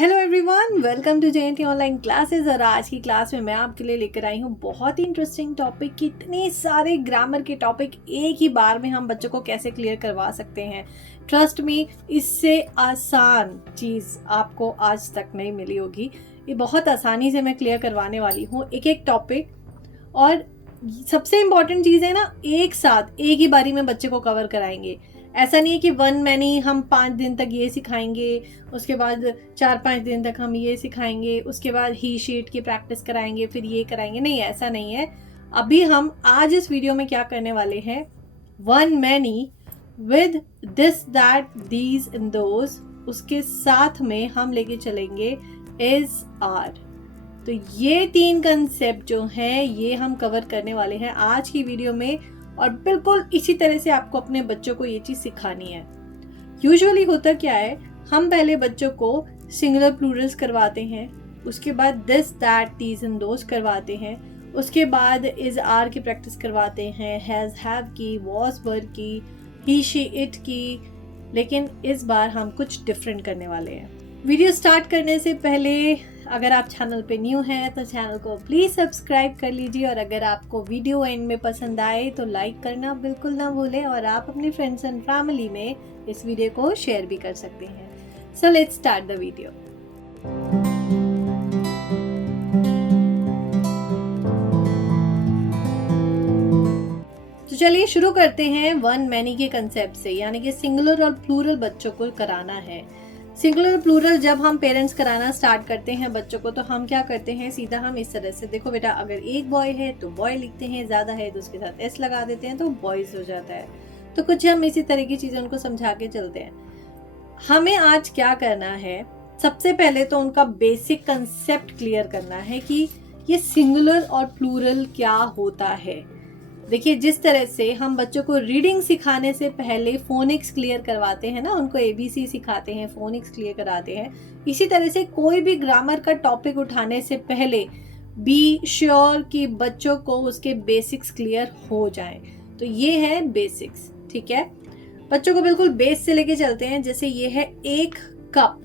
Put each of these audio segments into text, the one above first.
Hello everyone, welcome to JNT online classes. और आज की क्लास में मैं आपके लिए लेकर आई हूँ बहुत ही इंटरेस्टिंग टॉपिक। कितने सारे ग्रामर के टॉपिक एक ही बार में हम बच्चों को कैसे क्लियर करवा सकते हैं। ट्रस्ट मी, इससे आसान चीज़ आपको आज तक नहीं मिली होगी। ये बहुत आसानी से मैं क्लियर करवाने वाली हूँ एक एक टॉपिक। और सबसे इम्पॉर्टेंट चीज़ है ना, एक साथ एक ही बारी में बच्चे को कवर कराएंगे। ऐसा नहीं है कि वन मैनी हम 5 दिन तक ये सिखाएंगे, उसके बाद 4-5 दिन तक हम ये सिखाएंगे, उसके बाद ही शीट की प्रैक्टिस कराएंगे, फिर ये कराएंगे। नहीं, ऐसा नहीं है। अभी हम आज इस वीडियो में क्या करने वाले हैं, one many with this that these in those, उसके साथ में हम लेके चलेंगे इज आर। तो ये 3 कंसेप्ट जो हैं ये हम कवर करने वाले हैं आज की वीडियो में। और बिल्कुल इसी तरह से आपको अपने बच्चों को ये चीज़ सिखानी है। यूजुअली होता क्या है, हम पहले बच्चों को सिंगुलर प्लूरल्स करवाते हैं, उसके बाद this that these and those करवाते हैं, उसके बाद इज आर की प्रैक्टिस करवाते हैं, हैज़ हैव की, वॉज वर की, ही शी इट की। लेकिन इस बार हम कुछ डिफरेंट करने वाले हैं। वीडियो स्टार्ट करने से पहले अगर आप चैनल पे न्यू हैं तो चैनल को प्लीज़ सब्सक्राइब कर लीजिए। और अगर आपको वीडियो एंड में पसंद आए तो लाइक करना बिल्कुल ना भूलें। और आप अपने फ्रेंड्स एंड फैमिली में इस वीडियो को शेयर भी कर सकते हैं। So let's start the video. तो चलिए शुरू करते हैं वन मैनी के कंसेप्ट से, यानी कि सिंगुलर और प्लूरल बच्चों को कराना है। सिंगुलर प्लूरल जब हम पेरेंट्स कराना स्टार्ट करते हैं बच्चों को, तो हम क्या करते हैं, सीधा हम इस तरह से, देखो बेटा, अगर एक बॉय है तो बॉय लिखते हैं, ज़्यादा है तो उसके साथ एस लगा देते हैं तो बॉयज़ हो जाता है। तो कुछ हम इसी तरह की चीज़ें उनको समझा के चलते हैं। हमें आज क्या करना है, सबसे पहले तो उनका बेसिक कंसेप्ट क्लियर करना है कि ये सिंगुलर और प्लूरल क्या होता है। देखिए, जिस तरह से हम बच्चों को रीडिंग सिखाने से पहले फोनिक्स क्लियर करवाते हैं ना, उनको एबीसी सिखाते हैं, फोनिक्स क्लियर कराते हैं, इसी तरह से कोई भी ग्रामर का टॉपिक उठाने से पहले बी श्योर कि बच्चों को उसके बेसिक्स क्लियर हो जाएं। तो ये है बेसिक्स, ठीक है। बच्चों को बिल्कुल बेस से लेके चलते हैं। जैसे ये है एक कप,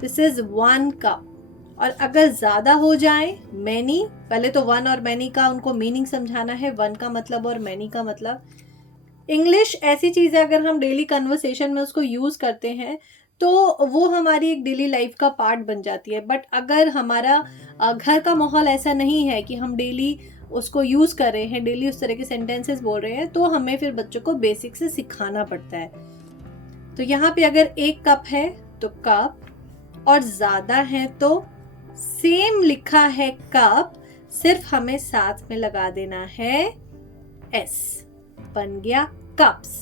दिस इज 1 कप। और अगर ज़्यादा हो जाए, मैनी, पहले तो वन और मैनी का उनको मीनिंग समझाना है, वन का मतलब और मैनी का मतलब। इंग्लिश ऐसी चीज़ है, अगर हम डेली कन्वर्सेशन में उसको यूज़ करते हैं तो वो हमारी एक डेली लाइफ का पार्ट बन जाती है। बट अगर हमारा घर का माहौल ऐसा नहीं है कि हम डेली उसको यूज़ कर रहे हैं, डेली उस तरह के सेंटेंसेस बोल रहे हैं, तो हमें फिर बच्चों को बेसिक से सिखाना पड़ता है। तो यहाँ पे अगर 1 कप है तो कप, और ज़्यादा है तो सेम लिखा है कप, सिर्फ हमें साथ में लगा देना है एस, बन गया कप्स।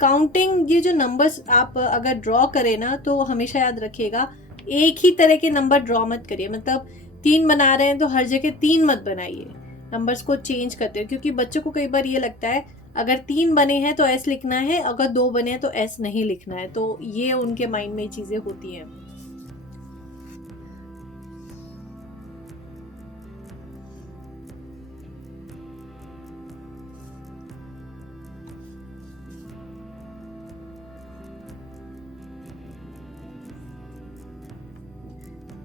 काउंटिंग, ये जो नंबर्स आप अगर ड्रॉ करें ना, तो हमेशा याद रखिएगा एक ही तरह के नंबर ड्रॉ मत करिए। मतलब 3 बना रहे हैं तो हर जगह 3 मत बनाइए, नंबर्स को चेंज करते हैं। क्योंकि बच्चों को कई बार ये लगता है अगर 3 बने हैं तो एस लिखना है, अगर 2 बने हैं तो एस नहीं लिखना है। तो ये उनके माइंड में चीज़ें होती हैं।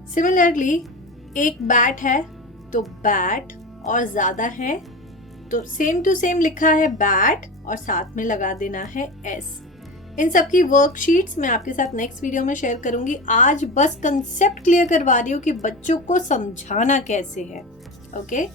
सिमिलरली, एक बैट है तो बैट, और ज़्यादा है तो सेम टू सेम लिखा है बैट और साथ में लगा देना है एस। इन सब की वर्कशीट्स मैं आपके साथ नेक्स्ट वीडियो में शेयर करूंगी। आज बस कंसेप्ट क्लियर करवा रही हूँ कि बच्चों को समझाना कैसे है, ओके।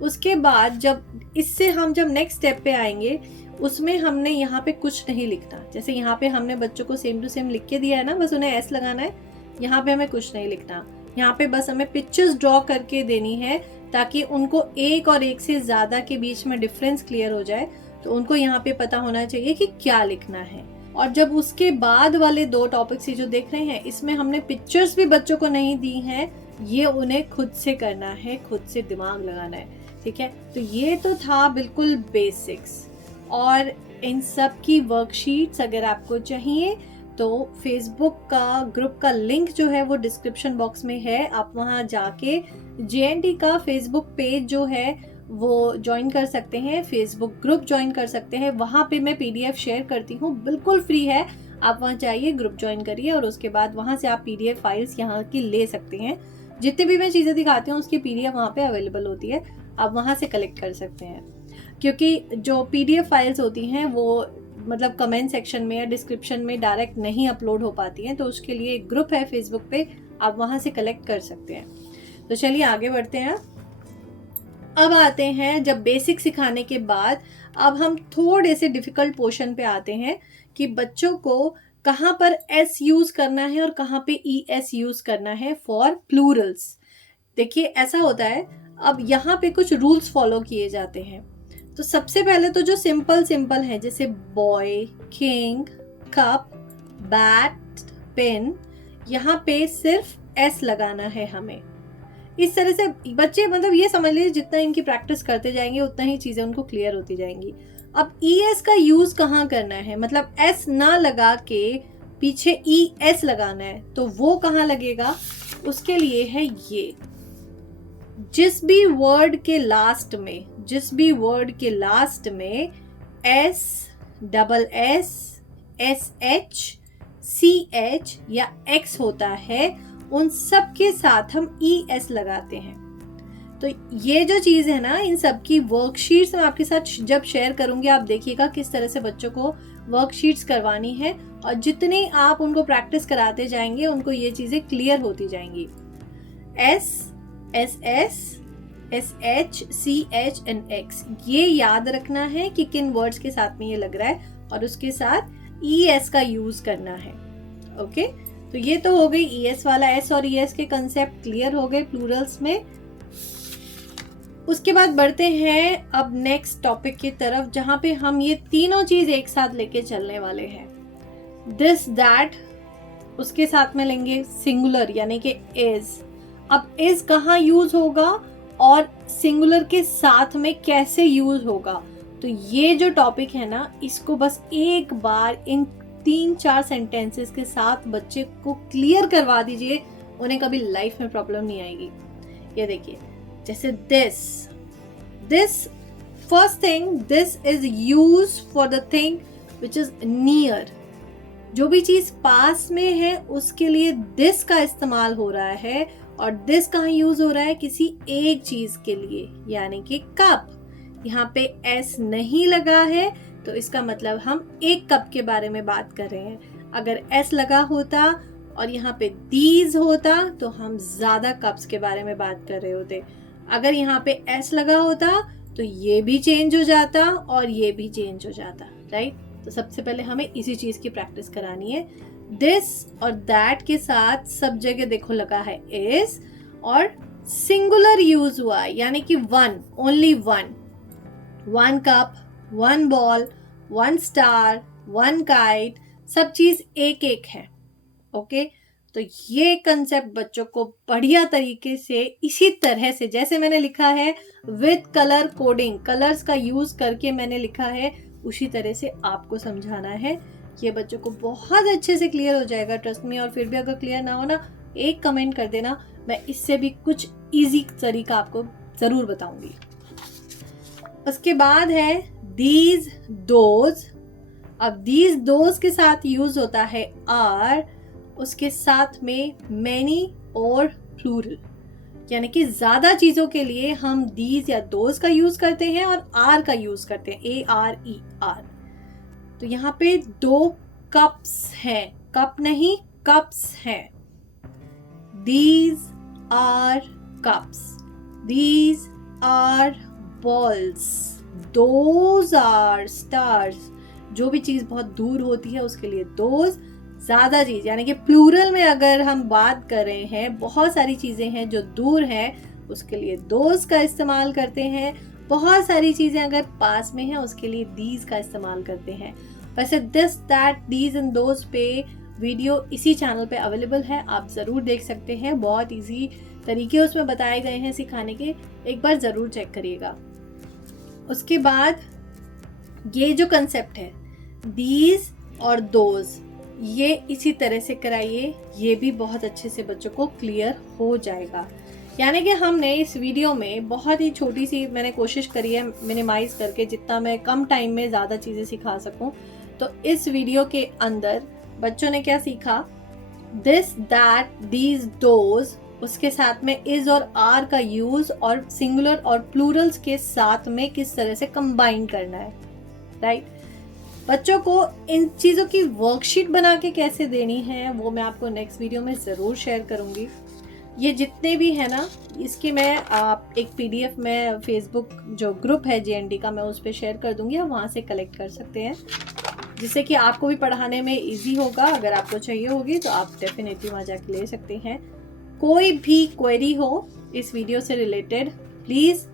उसके बाद जब इससे हम जब नेक्स्ट स्टेप पे आएंगे, उसमें हमने यहाँ पे कुछ नहीं लिखना। जैसे यहाँ पे हमने बच्चों को सेम टू सेम लिख के दिया है ना, बस उन्हें एस लगाना है। यहाँ पे हमें कुछ नहीं लिखना, यहाँ पे बस हमें पिक्चर्स ड्रॉ करके देनी है ताकि उनको एक और एक से ज़्यादा के बीच में डिफरेंस क्लियर हो जाए। तो उनको यहाँ पे पता होना चाहिए कि क्या लिखना है। और जब उसके बाद वाले 2 टॉपिक्स जो देख रहे हैं, इसमें हमने पिक्चर्स भी बच्चों को नहीं दी हैं, ये उन्हें खुद से करना है, खुद से दिमाग लगाना है, ठीक है। तो ये तो था बिल्कुल बेसिक्स। और इन सब की वर्कशीट्स अगर आपको चाहिए तो फेसबुक का ग्रुप का लिंक जो है वो डिस्क्रिप्शन बॉक्स में है। आप वहाँ जाके जेएनटी का फेसबुक पेज जो है वो ज्वाइन कर सकते हैं, फेसबुक ग्रुप ज्वाइन कर सकते हैं। वहाँ पे मैं पीडीएफ शेयर करती हूँ, बिल्कुल फ्री है। आप वहाँ जाइए, ग्रुप ज्वाइन करिए और उसके बाद वहाँ से आप PDF फाइल्स यहाँ की ले सकते हैं। जितने भी मैं चीज़ें दिखाती हूँ उसकी PDF वहाँ पे अवेलेबल होती है, आप वहाँ से कलेक्ट कर सकते हैं। क्योंकि जो PDF फाइल्स होती हैं वो मतलब कमेंट सेक्शन में या डिस्क्रिप्शन में डायरेक्ट नहीं अपलोड हो पाती हैं, तो उसके लिए एक ग्रुप है फेसबुक पे, आप वहाँ से कलेक्ट कर सकते हैं। तो चलिए आगे बढ़ते हैं। अब आते हैं, जब बेसिक सिखाने के बाद अब हम थोड़े से डिफ़िकल्ट पोर्शन पे आते हैं कि बच्चों को कहाँ पर S यूज़ करना है और कहाँ पे ES यूज़ करना है फॉर प्लूरल्स। देखिए ऐसा होता है, अब यहाँ पे कुछ रूल्स फॉलो किए जाते हैं। तो सबसे पहले तो जो सिंपल है, जैसे boy, king, cup, bat, pen, यहाँ पे सिर्फ S लगाना है हमें। इस तरह से बच्चे मतलब ये समझ लीजिए जितना इनकी प्रैक्टिस करते जाएंगे उतना ही चीज़ें उनको क्लियर होती जाएंगी। अब ES का यूज़ कहाँ करना है, मतलब S ना लगा के पीछे ES लगाना है, तो वो कहाँ लगेगा, उसके लिए है ये, जिस भी वर्ड के लास्ट में S, double S, SH, CH या X होता है, उन सब के साथ हम ES लगाते हैं। तो ये जो चीज़ है ना, इन सब की वर्कशीट्स मैं आपके साथ जब शेयर करूंगी, आप देखिएगा किस तरह से बच्चों को वर्कशीट्स करवानी है, और जितने आप उनको प्रैक्टिस कराते जाएंगे उनको ये चीज़ें क्लियर होती जाएंगी। S, SS, SH, CH and X, ये याद रखना है कि किन वर्ड्स के साथ में ये लग रहा है, और उसके साथ ES का यूज़ करना है। ओके, तो ये तो हो गई ES वाला, S और ES के कंसेप्ट क्लियर हो गए प्लूरल्स में। उसके बाद बढ़ते हैं अब नेक्स्ट टॉपिक की तरफ, जहां पे हम ये तीनों चीज एक साथ लेके चलने वाले हैं। दिस, दैट, उसके साथ में लेंगे सिंगुलर यानी कि इज। अब इज कहाँ यूज होगा और सिंगुलर के साथ में कैसे यूज होगा, तो ये जो टॉपिक है ना, इसको बस एक बार इन 3-4 सेंटेंसेस के साथ बच्चे को क्लियर करवा दीजिए, उन्हें कभी लाइफ में प्रॉब्लम नहीं आएगी। ये देखिए, जैसे this, first thing, this is use for the thing which is near. जो भी चीज पास में है उसके लिए दिस का इस्तेमाल हो रहा है, और दिस कहाँ यूज हो रहा है, किसी एक चीज के लिए, यानी कि कप। यहाँ पे S नहीं लगा है तो इसका मतलब हम एक कप के बारे में बात कर रहे हैं। अगर S लगा होता और यहाँ पे these होता तो हम ज्यादा कप्स के बारे में बात कर रहे होते। अगर यहाँ पे S लगा होता तो ये भी चेंज हो जाता और ये भी चेंज हो जाता, राइट। तो सबसे पहले हमें इसी चीज की प्रैक्टिस करानी है। दिस और दैट के साथ सब जगह देखो लगा है इज, और सिंगुलर यूज हुआ है, यानी कि one, only one cup, one ball, one star, one kite, सब चीज एक एक है। ओके, तो ये कंसेप्ट बच्चों को बढ़िया तरीके से इसी तरह से जैसे मैंने लिखा है विद कलर कोडिंग, कलर्स का यूज करके मैंने लिखा है, उसी तरह से आपको समझाना है। ये बच्चों को बहुत अच्छे से क्लियर हो जाएगा, ट्रस्ट मी। और फिर भी अगर क्लियर ना हो ना, एक कमेंट कर देना, मैं इससे भी कुछ इजी तरीका आपको जरूर बताऊंगी। उसके बाद है these, those। अब these, those के साथ यूज होता है are, उसके साथ में many और plural, यानी कि ज्यादा चीजों के लिए हम these या those का यूज करते हैं और are का यूज करते हैं, ARER। तो यहाँ पे 2 कप्स हैं, कप नहीं कप्स हैं। These are cups, these are balls, those are stars। जो भी चीज बहुत दूर होती है उसके लिए those, ज्यादा चीज यानी कि प्लूरल में अगर हम बात कर रहे हैं, बहुत सारी चीजें हैं जो दूर हैं, उसके लिए those का इस्तेमाल करते हैं। बहुत सारी चीजें अगर पास में हैं उसके लिए these का इस्तेमाल करते हैं। वैसे this, that, these and those पे वीडियो इसी चैनल पे अवेलेबल है, आप ज़रूर देख सकते हैं। बहुत इजी तरीके उसमें बताए गए हैं सिखाने के, एक बार ज़रूर चेक करिएगा। उसके बाद ये जो कंसेप्ट है these और those, ये इसी तरह से कराइए, ये भी बहुत अच्छे से बच्चों को क्लियर हो जाएगा। यानी कि हमने इस वीडियो में बहुत ही छोटी सी मैंने कोशिश करी है मिनिमाइज करके, जितना मैं कम टाइम में ज़्यादा चीज़ें सिखा सकूं। तो इस वीडियो के अंदर बच्चों ने क्या सीखा, दिस, दैट, दीज, दोज, उसके साथ में इज और आर का यूज और सिंगुलर और प्लूरल्स के साथ में किस तरह से कंबाइन करना है, राइट। बच्चों को इन चीज़ों की वर्कशीट बना के कैसे देनी है वो मैं आपको नेक्स्ट वीडियो में ज़रूर शेयर करूँगी। ये जितने भी है ना, इसकी मैं आप एक PDF में फेसबुक जो ग्रुप है JND का, मैं उस पर शेयर कर दूंगी, आप वहाँ से कलेक्ट कर सकते हैं, जिससे कि आपको भी पढ़ाने में इजी होगा। अगर आपको चाहिए होगी तो आप डेफिनेटली वहाँ जाके ले सकते हैं। कोई भी क्वेरी हो इस वीडियो से रिलेटेड, प्लीज़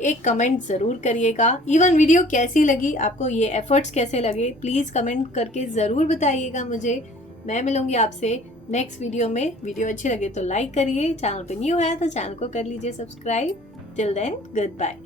एक कमेंट ज़रूर करिएगा। इवन वीडियो कैसी लगी आपको, ये एफर्ट्स कैसे लगे, प्लीज़ कमेंट करके ज़रूर बताइएगा मुझे। मैं मिलूंगी आपसे नेक्स्ट वीडियो में। वीडियो अच्छी लगे तो लाइक करिए, चैनल पे न्यू है तो चैनल को कर लीजिए subscribe. Till then, good bye.